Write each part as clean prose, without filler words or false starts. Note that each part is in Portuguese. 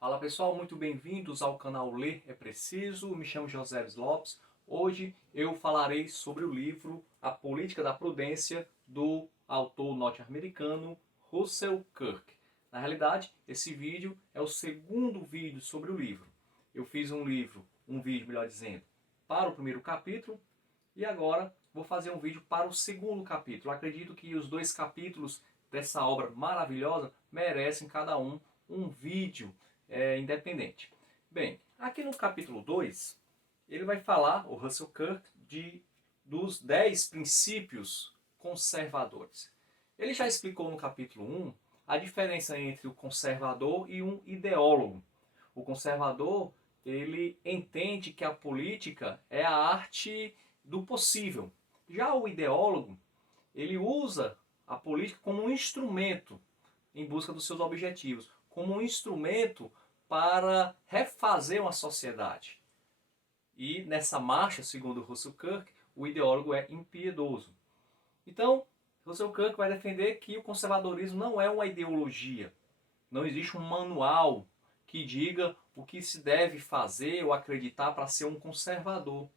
Fala pessoal, muito bem-vindos ao canal Ler é Preciso. Me chamo José Lopes. Hoje eu falarei sobre o livro A Política da Prudência do autor norte-americano Russell Kirk. Na realidade, esse vídeo é o segundo vídeo sobre o livro. Eu fiz um vídeo, melhor dizendo, para o primeiro capítulo e agora vou fazer um vídeo para o segundo capítulo. Acredito que os dois capítulos dessa obra maravilhosa merecem cada um vídeo independente. Bem, aqui no capítulo 2, ele vai falar, o Russell Kirk, dos 10 princípios conservadores. Ele já explicou no capítulo 1 a diferença entre o conservador e um ideólogo. O conservador, ele entende que a política é a arte do possível. Já o ideólogo, ele usa a política como um instrumento em busca dos seus objetivos, como um instrumento para refazer uma sociedade. E nessa marcha, segundo Russell Kirk, o ideólogo é impiedoso. Então, Russell Kirk vai defender que o conservadorismo não é uma ideologia. Não existe um manual que diga o que se deve fazer ou acreditar para ser um conservador.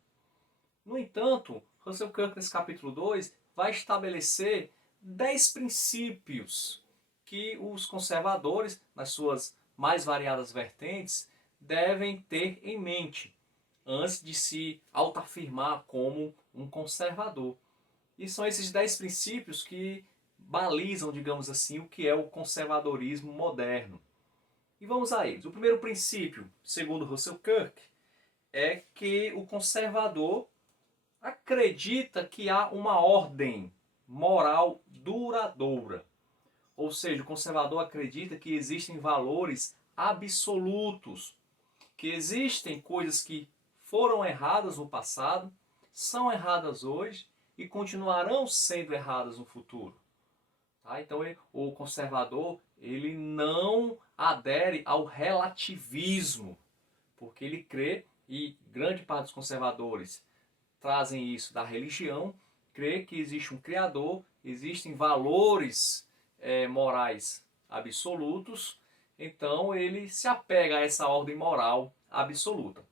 No entanto, Russell Kirk, nesse capítulo 2, vai estabelecer 10 princípios que os conservadores, nas suas mais variadas vertentes, devem ter em mente antes de se autoafirmar como um conservador. E são esses 10 princípios que balizam, digamos assim, o que é o conservadorismo moderno. E vamos a eles. O primeiro princípio, segundo Russell Kirk, é que o conservador acredita que há uma ordem moral duradoura. Ou seja, o conservador acredita que existem valores absolutos, que existem coisas que foram erradas no passado, são erradas hoje e continuarão sendo erradas no futuro. Tá? Então o conservador ele não adere ao relativismo, porque ele crê, e grande parte dos conservadores trazem isso da religião, crê que existe um Criador, existem valores morais absolutos, então ele se apega a essa ordem moral absoluta.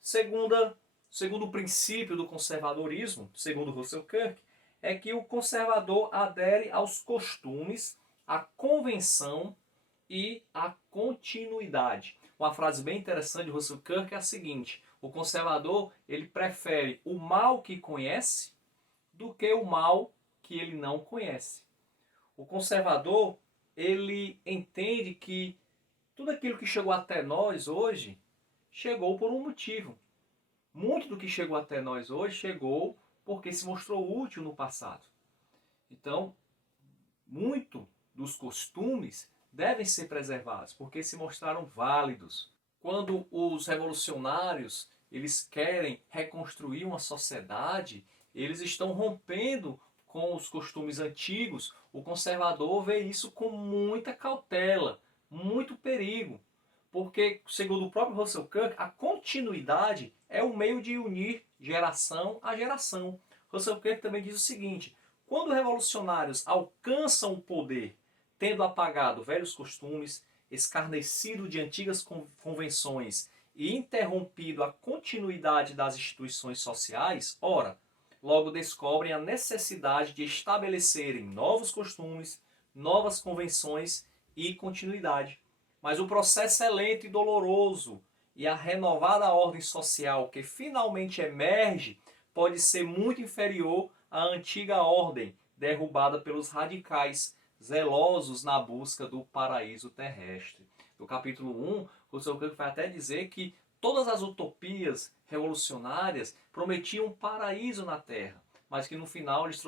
Segundo princípio do conservadorismo, segundo Russell Kirk, é que o conservador adere aos costumes, à convenção e à continuidade. Uma frase bem interessante de Russell Kirk é a seguinte: o conservador ele prefere o mal que conhece do que o mal que ele não conhece. O conservador ele entende que tudo aquilo que chegou até nós hoje chegou por um motivo. Muito do que chegou até nós hoje chegou porque se mostrou útil no passado. Então, muito dos costumes devem ser preservados porque se mostraram válidos. Quando os revolucionários eles querem reconstruir uma sociedade, eles estão rompendo com os costumes antigos. O conservador vê isso com muita cautela, muito perigo, porque, segundo o próprio Russell Kirk, a continuidade é o meio de unir geração a geração. Russell Kirk também diz o seguinte: quando revolucionários alcançam o poder, tendo apagado velhos costumes, escarnecido de antigas convenções e interrompido a continuidade das instituições sociais, ora, logo descobrem a necessidade de estabelecerem novos costumes, novas convenções e continuidade. Mas o processo é lento e doloroso, e a renovada ordem social que finalmente emerge pode ser muito inferior à antiga ordem, derrubada pelos radicais, zelosos na busca do paraíso terrestre. No capítulo 1, Russell Kirk vai até dizer que todas as utopias revolucionárias prometiam um paraíso na Terra, mas que no final eles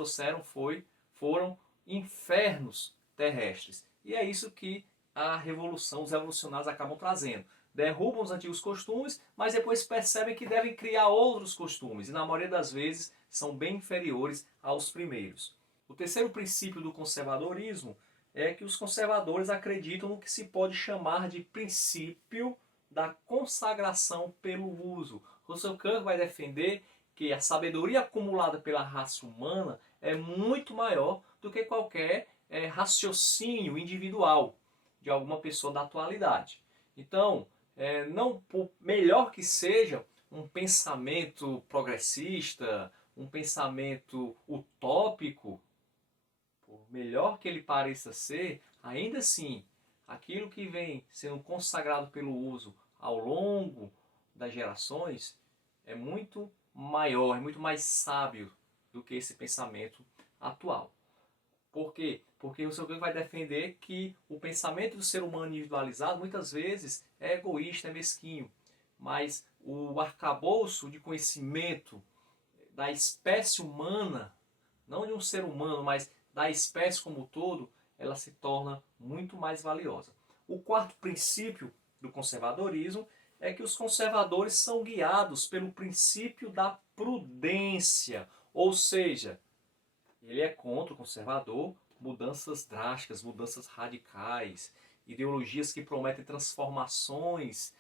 foram infernos terrestres. E é isso que a revolução, os revolucionários acabam trazendo. Derrubam os antigos costumes, mas depois percebem que devem criar outros costumes, e na maioria das vezes são bem inferiores aos primeiros. O terceiro princípio do conservadorismo é que os conservadores acreditam no que se pode chamar de princípio da consagração pelo uso. Russell Kirk vai defender que a sabedoria acumulada pela raça humana é muito maior do que qualquer raciocínio individual de alguma pessoa da atualidade. Então, não por melhor que seja um pensamento progressista, um pensamento utópico, por melhor que ele pareça ser, ainda assim, aquilo que vem sendo consagrado pelo uso ao longo das gerações é muito maior, é muito mais sábio do que esse pensamento atual. Por quê? Porque o seu vai defender que o pensamento do ser humano individualizado muitas vezes é egoísta, é mesquinho. Mas o arcabouço de conhecimento da espécie humana, não de um ser humano, mas da espécie como um todo, ela se torna muito mais valiosa. O quarto princípio do conservadorismo é que os conservadores são guiados pelo princípio da prudência, ou seja, ele é contra o conservador mudanças drásticas, mudanças radicais, ideologias que prometem transformações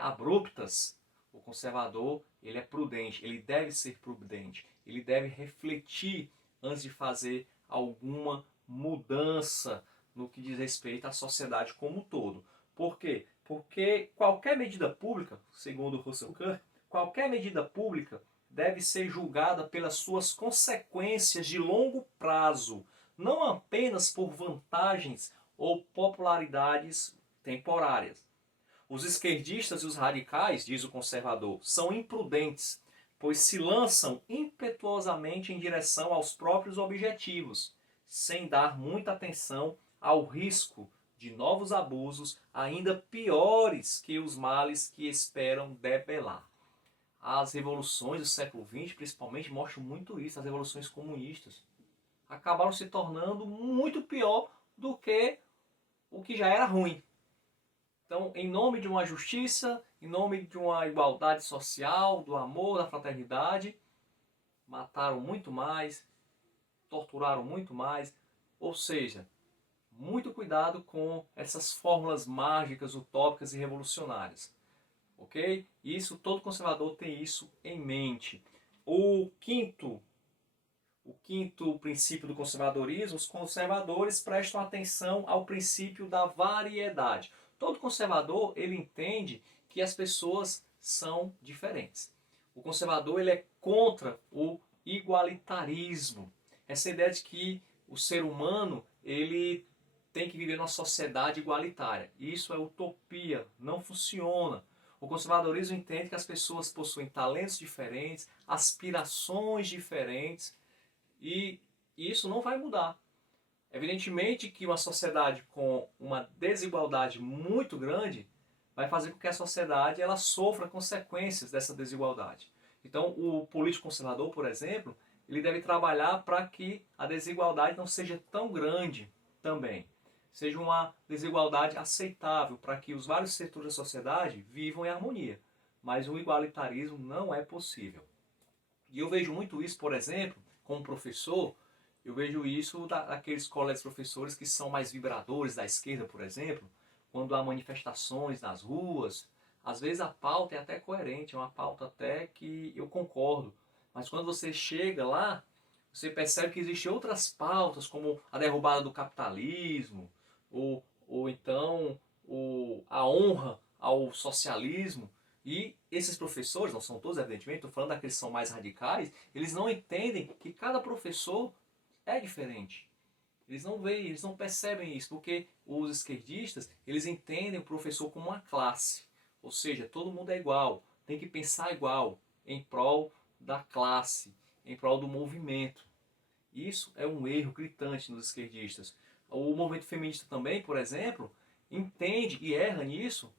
abruptas. O conservador ele é prudente, ele deve ser prudente, ele deve refletir antes de fazer alguma mudança no que diz respeito à sociedade como um todo. Por quê? Porque qualquer medida pública, segundo Russell Kirk, qualquer medida pública deve ser julgada pelas suas consequências de longo prazo, não apenas por vantagens ou popularidades temporárias. Os esquerdistas e os radicais, diz o conservador, são imprudentes, pois se lançam impetuosamente em direção aos próprios objetivos, sem dar muita atenção ao risco de novos abusos ainda piores que os males que esperam debelar. As revoluções do século XX, principalmente, mostram muito isso. As revoluções comunistas acabaram se tornando muito pior do que o que já era ruim. Então, em nome de uma justiça, em nome de uma igualdade social, do amor, da fraternidade, mataram muito mais, torturaram muito mais. Ou seja, muito cuidado com essas fórmulas mágicas, utópicas e revolucionárias. Ok? Isso, todo conservador tem isso em mente. O quinto princípio do conservadorismo, os conservadores prestam atenção ao princípio da variedade. Todo conservador ele entende que as pessoas são diferentes. O conservador ele é contra o igualitarismo. Essa ideia de que o ser humano ele tem que viver numa sociedade igualitária. Isso é utopia, não funciona. O conservadorismo entende que as pessoas possuem talentos diferentes, aspirações diferentes e isso não vai mudar. Evidentemente que uma sociedade com uma desigualdade muito grande vai fazer com que a sociedade ela sofra consequências dessa desigualdade. Então, o político conservador, por exemplo, ele deve trabalhar para que a desigualdade não seja tão grande também. Seja uma desigualdade aceitável para que os vários setores da sociedade vivam em harmonia. Mas o igualitarismo não é possível. E eu vejo muito isso, por exemplo, como professor, eu vejo isso daqueles colegas professores que são mais vibradores da esquerda, por exemplo, quando há manifestações nas ruas, às vezes a pauta é até coerente, é uma pauta até que eu concordo, mas quando você chega lá, você percebe que existem outras pautas, como a derrubada do capitalismo, ou então a honra ao socialismo, e esses professores, não são todos evidentemente, estou falando daqueles que são mais radicais, eles não entendem que cada professor é diferente. Eles não veem, eles não percebem isso, porque os esquerdistas, eles entendem o professor como uma classe. Ou seja, todo mundo é igual, tem que pensar igual, em prol da classe, em prol do movimento. Isso é um erro gritante nos esquerdistas. O movimento feminista também, por exemplo, entende e erra nisso,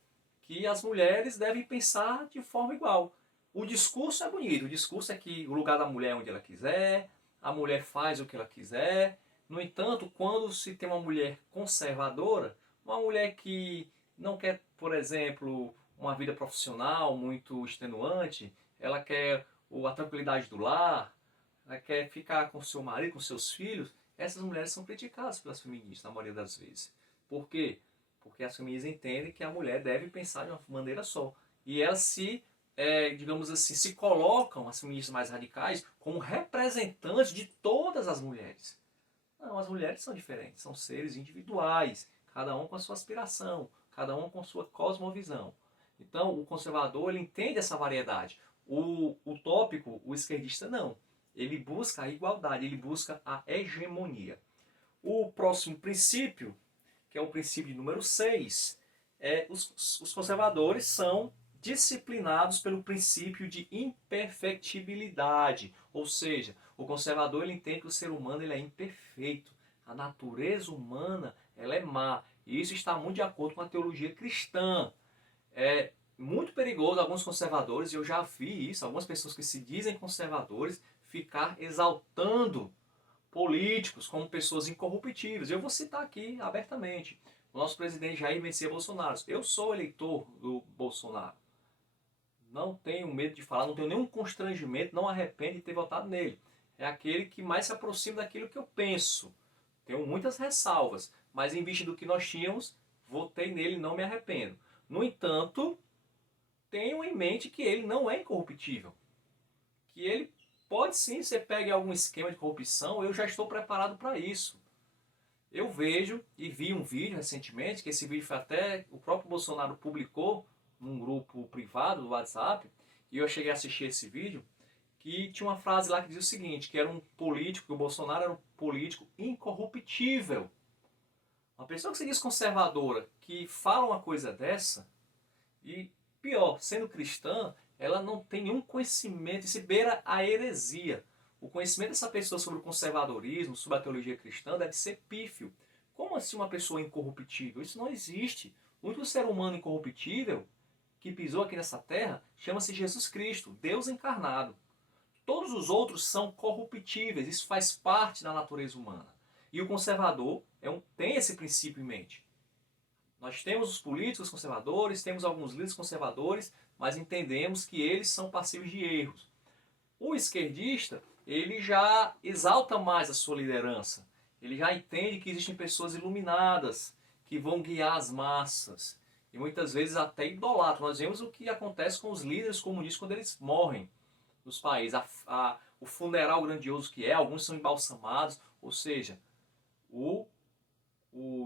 que as mulheres devem pensar de forma igual. O discurso é bonito, o discurso é que o lugar da mulher é onde ela quiser, a mulher faz o que ela quiser. No entanto, quando se tem uma mulher conservadora, uma mulher que não quer, por exemplo, uma vida profissional muito extenuante, ela quer a tranquilidade do lar, ela quer ficar com seu marido, com seus filhos, essas mulheres são criticadas pelas feministas, na maioria das vezes. Por quê? Porque as feministas entendem que a mulher deve pensar de uma maneira só. E elas digamos assim, se colocam, as feministas mais radicais, como representantes de todas as mulheres. Não, as mulheres são diferentes, são seres individuais, cada um com a sua aspiração, cada um com sua cosmovisão. Então, o conservador ele entende essa variedade. O utópico, o esquerdista, não. Ele busca a igualdade, ele busca a hegemonia. O próximo princípio, que é o princípio número 6, os conservadores são disciplinados pelo princípio de imperfectibilidade. Ou seja, o conservador ele entende que o ser humano ele é imperfeito. A natureza humana ela é má. E isso está muito de acordo com a teologia cristã. É muito perigoso alguns conservadores, e eu já vi isso, algumas pessoas que se dizem conservadores, ficar exaltando políticos como pessoas incorruptíveis. Eu vou citar aqui abertamente o nosso presidente Jair Messias Bolsonaro. Eu sou eleitor do Bolsonaro. Não tenho medo de falar, não tenho nenhum constrangimento, não arrependo de ter votado nele. É aquele que mais se aproxima daquilo que eu penso. Tenho muitas ressalvas, mas em vista do que nós tínhamos, votei nele e não me arrependo. No entanto, tenho em mente que ele não é incorruptível. Que ele pode sim ser pego em algum esquema de corrupção, eu já estou preparado para isso. Eu vejo e vi um vídeo recentemente, que esse vídeo foi até o próprio Bolsonaro publicou num grupo privado do WhatsApp, e eu cheguei a assistir esse vídeo, que tinha uma frase lá que dizia o seguinte, que era um político, que o Bolsonaro era um político incorruptível. Uma pessoa que se diz conservadora, que fala uma coisa dessa, e pior, sendo cristã, ela não tem nenhum conhecimento, e se beira a heresia. O conhecimento dessa pessoa sobre o conservadorismo, sobre a teologia cristã, deve ser pífio. Como assim uma pessoa incorruptível? Isso não existe. O único ser humano incorruptível que pisou aqui nessa terra chama-se Jesus Cristo, Deus encarnado. Todos os outros são corruptíveis, isso faz parte da natureza humana. E o conservador tem esse princípio em mente. Nós temos os políticos conservadores, temos alguns líderes conservadores, mas entendemos que eles são passíveis de erros. O esquerdista, ele já exalta mais a sua liderança. Ele já entende que existem pessoas iluminadas, que vão guiar as massas. E muitas vezes até idolatram. Nós vemos o que acontece com os líderes comunistas quando eles morrem nos países. O funeral grandioso que é, alguns são embalsamados. Ou seja, o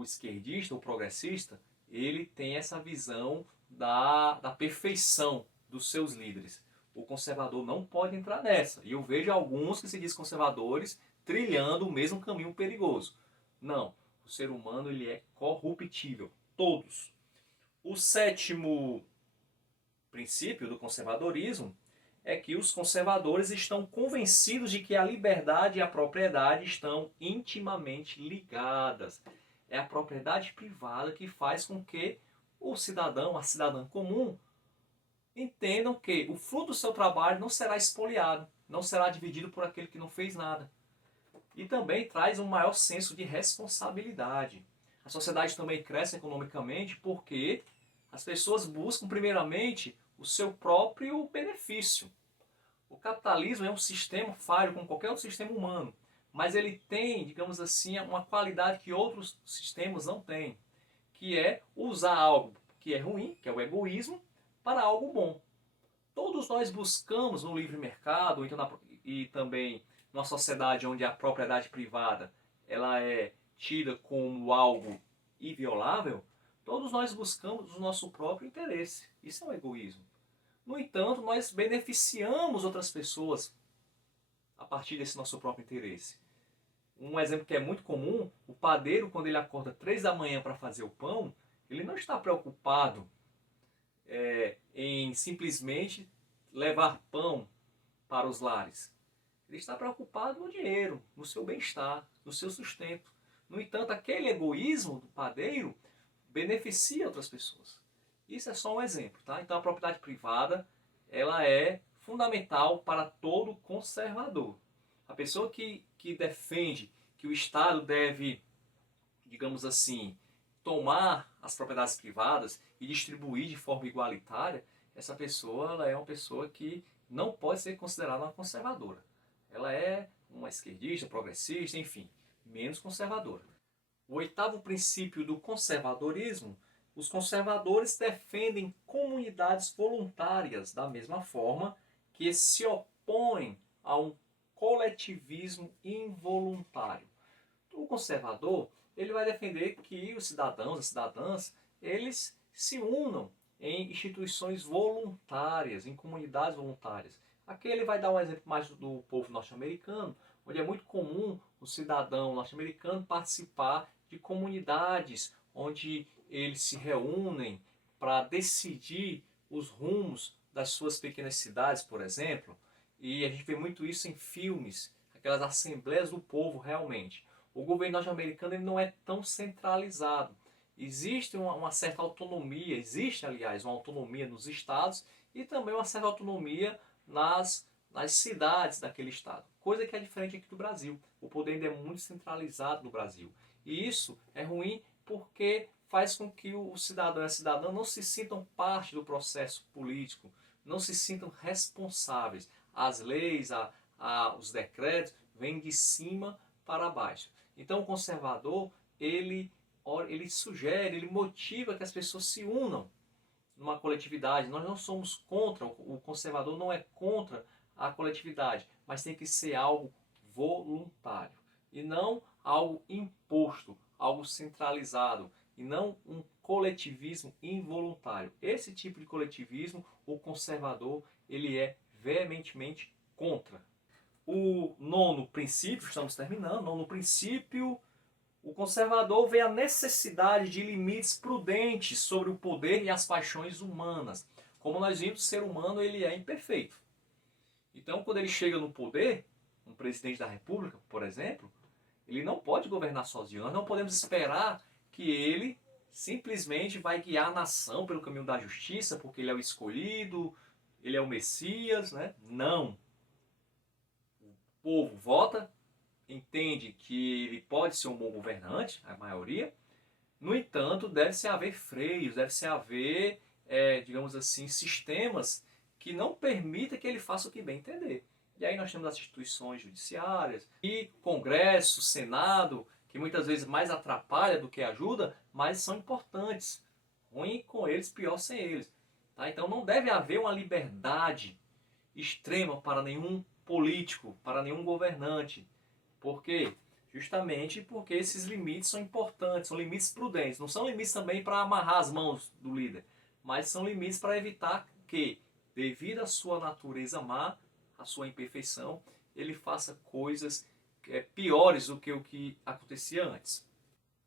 esquerdista, o progressista, ele tem essa visão da perfeição dos seus líderes. O conservador não pode entrar nessa. E eu vejo alguns que se dizem conservadores trilhando o mesmo caminho perigoso. Não, o ser humano ele é corruptível. Todos. O sétimo princípio do conservadorismo é que os conservadores estão convencidos de que a liberdade e a propriedade estão intimamente ligadas. É a propriedade privada que faz com que o cidadão, a cidadã comum, entendam que o fruto do seu trabalho não será expoliado, não será dividido por aquele que não fez nada. E também traz um maior senso de responsabilidade. A sociedade também cresce economicamente porque as pessoas buscam primeiramente o seu próprio benefício. O capitalismo é um sistema falho como qualquer outro sistema humano, mas ele tem, digamos assim, uma qualidade que outros sistemas não têm, que é usar algo que é ruim, que é o egoísmo, para algo bom. Todos nós buscamos no livre mercado e também numa sociedade onde a propriedade privada ela é tida como algo inviolável, todos nós buscamos o nosso próprio interesse. Isso é um egoísmo. No entanto, nós beneficiamos outras pessoas a partir desse nosso próprio interesse. Um exemplo que é muito comum, o padeiro, quando ele acorda 3 da manhã para fazer o pão, ele não está preocupado em simplesmente levar pão para os lares. Ele está preocupado no dinheiro, no seu bem-estar, no seu sustento. No entanto, aquele egoísmo do padeiro beneficia outras pessoas. Isso é só um exemplo, tá? Então a propriedade privada, ela é fundamental para todo conservador. A pessoa que defende que o Estado deve, digamos assim, tomar as propriedades privadas e distribuir de forma igualitária, essa pessoa ela é uma pessoa que não pode ser considerada uma conservadora. Ela é uma esquerdista, progressista, enfim, menos conservadora. O oitavo princípio do conservadorismo, os conservadores defendem comunidades voluntárias da mesma forma que se opõem a um coletivismo involuntário. O conservador ele vai defender que os cidadãos, as cidadãs, eles se unam em instituições voluntárias, em comunidades voluntárias. Aqui ele vai dar um exemplo mais do povo norte-americano, onde é muito comum o cidadão norte-americano participar de comunidades onde eles se reúnem para decidir os rumos das suas pequenas cidades, por exemplo. E a gente vê muito isso em filmes, aquelas assembleias do povo realmente. O governo norte-americano não é tão centralizado. Existe uma certa autonomia, existe aliás uma autonomia nos estados e também uma certa autonomia nas cidades daquele estado. Coisa que é diferente aqui do Brasil. O poder ainda é muito centralizado no Brasil. E isso é ruim porque faz com que o cidadão e a cidadã não se sintam parte do processo político, não se sintam responsáveis. As leis, os decretos vêm de cima para baixo. Então o conservador, ele sugere, ele motiva que as pessoas se unam numa coletividade. Nós não somos contra, o conservador não é contra a coletividade, mas tem que ser algo voluntário e não algo imposto, algo centralizado e não um coletivismo involuntário. Esse tipo de coletivismo, o conservador, ele é veementemente contra. O nono princípio, estamos terminando, nono princípio, o conservador vê a necessidade de limites prudentes sobre o poder e as paixões humanas. Como nós vimos, o ser humano ele é imperfeito. Então, quando ele chega no poder, um presidente da república, por exemplo, ele não pode governar sozinho. Nós não podemos esperar que ele simplesmente vai guiar a nação pelo caminho da justiça, porque ele é o escolhido, ele é o Messias, né? Não. O povo vota, entende que ele pode ser um bom governante, a maioria. No entanto, deve-se haver freios, deve-se haver, digamos assim, sistemas que não permitam que ele faça o que bem entender. E aí nós temos as instituições judiciárias e Congresso, Senado, que muitas vezes mais atrapalha do que ajuda, mas são importantes. Ruim com eles, pior sem eles. Tá? Então não deve haver uma liberdade extrema para nenhum político, para nenhum governante. Por quê? Justamente porque esses limites são importantes, são limites prudentes. Não são limites também para amarrar as mãos do líder, mas são limites para evitar que, devido à sua natureza má, a sua imperfeição, ele faça coisas piores do que o que acontecia antes.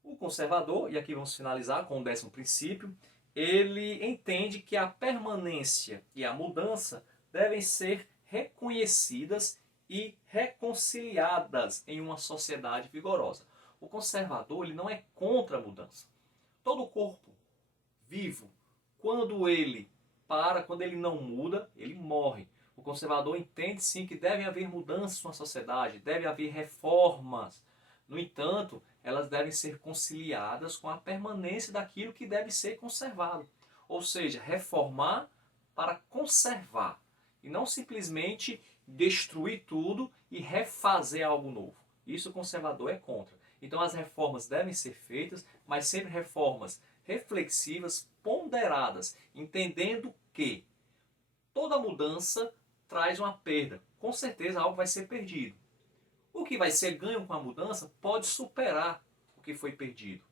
O conservador, e aqui vamos finalizar com o 10º princípio, ele entende que a permanência e a mudança devem ser reconhecidas e reconciliadas em uma sociedade vigorosa. O conservador ele não é contra a mudança. Todo corpo vivo, quando ele quando ele não muda, ele morre. O conservador entende sim que deve haver mudanças na sociedade, deve haver reformas. No entanto, elas devem ser conciliadas com a permanência daquilo que deve ser conservado. Ou seja, reformar para conservar e não simplesmente destruir tudo e refazer algo novo. Isso o conservador é contra. Então as reformas devem ser feitas, mas sempre reformas reflexivas, ponderadas, entendendo que toda mudança traz uma perda. Com certeza algo vai ser perdido. O que vai ser ganho com a mudança pode superar o que foi perdido,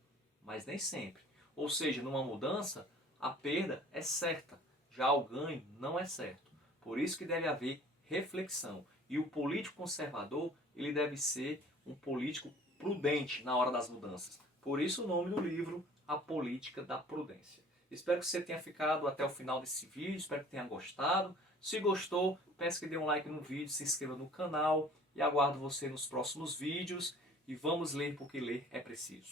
mas nem sempre. Ou seja, numa mudança, a perda é certa, já o ganho não é certo. Por isso que deve haver reflexão. E o político conservador, ele deve ser um político prudente na hora das mudanças. Por isso o nome do livro, A Política da Prudência. Espero que você tenha ficado até o final desse vídeo, espero que tenha gostado. Se gostou, peço que dê um like no vídeo, se inscreva no canal e aguardo você nos próximos vídeos. E vamos ler porque ler é preciso.